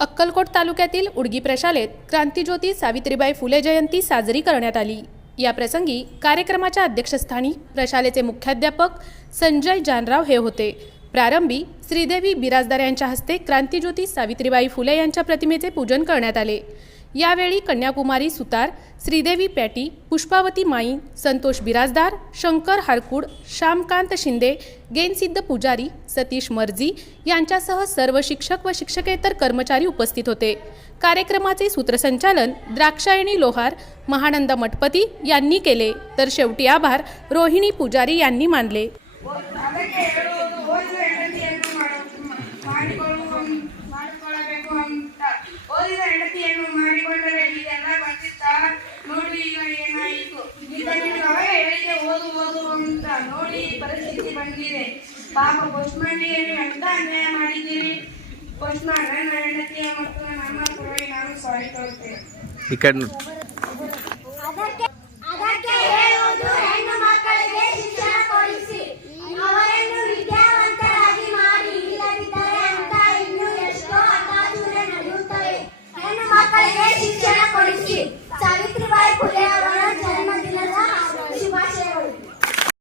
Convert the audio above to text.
अक्कलकोट तालुक्यातील उडगी प्रशालेत क्रांतीज्योती सावित्रीबाई फुले जयंती साजरी करण्यात आली. या प्रसंगी कार्यक्रमाच्या अध्यक्षस्थानी प्रशालेचे मुख्याध्यापक संजय जानराव हे होते. प्रारंभी श्रीदेवी बिराजदार यांच्या हस्ते क्रांतीज्योती सावित्रीबाई फुले यांच्या प्रतिमेचे पूजन करण्यात आले. यावेळी कन्याकुमारी सुतार श्रीदेवी पॅटी पुष्पावती माई संतोष बिराजदार शंकर हारकुड श्यामकांत शिंदे गेनसिद्ध पुजारी सतीश मर्जी यांच्यासह सर्व शिक्षक व शिक्षकेतर कर्मचारी उपस्थित होते कार्यक्रमाचे सूत्रसंचालन द्राक्षायणी लोहार महानंद मठपती यांनी केले तर शेवटी आभार रोहिणी पुजारी यांनी मानले ಅದಕ್ಕೆ ಹೇಳುವುದು ಓದಿದ ಹೆಂಡತಿಯನ್ನು ಮಾಡು- ಮಾಡಿಕೊಳ್ಳುವ ಮಾಡಿಕೊಳ್ಳಬೇಕು ಅಂತ ಓದಿದ ಹೆಂಡತಿಯನ್ನು ಓದು ಓದು ಅಂತ ನೋಡಿ ಪರಿಸ್ಥಿತಿ ಬಂದಿದೆ. ಪಾಪ ಪೋಸ್ಟ್ಮನ್ನಿಯನ್ನು ಎಂತ ಅನ್ಯಾಯ ಮಾಡಿದ್ದೀರಿ. ಪೋಸ್ಟ್ಮನ್ ನನ್ನ ಹೆಂಡತಿಯ ಮತ್ತು ನನ್ನ ಪರವಾಗಿ ನಾನು ಸಾರಿ ನೋಡಿ.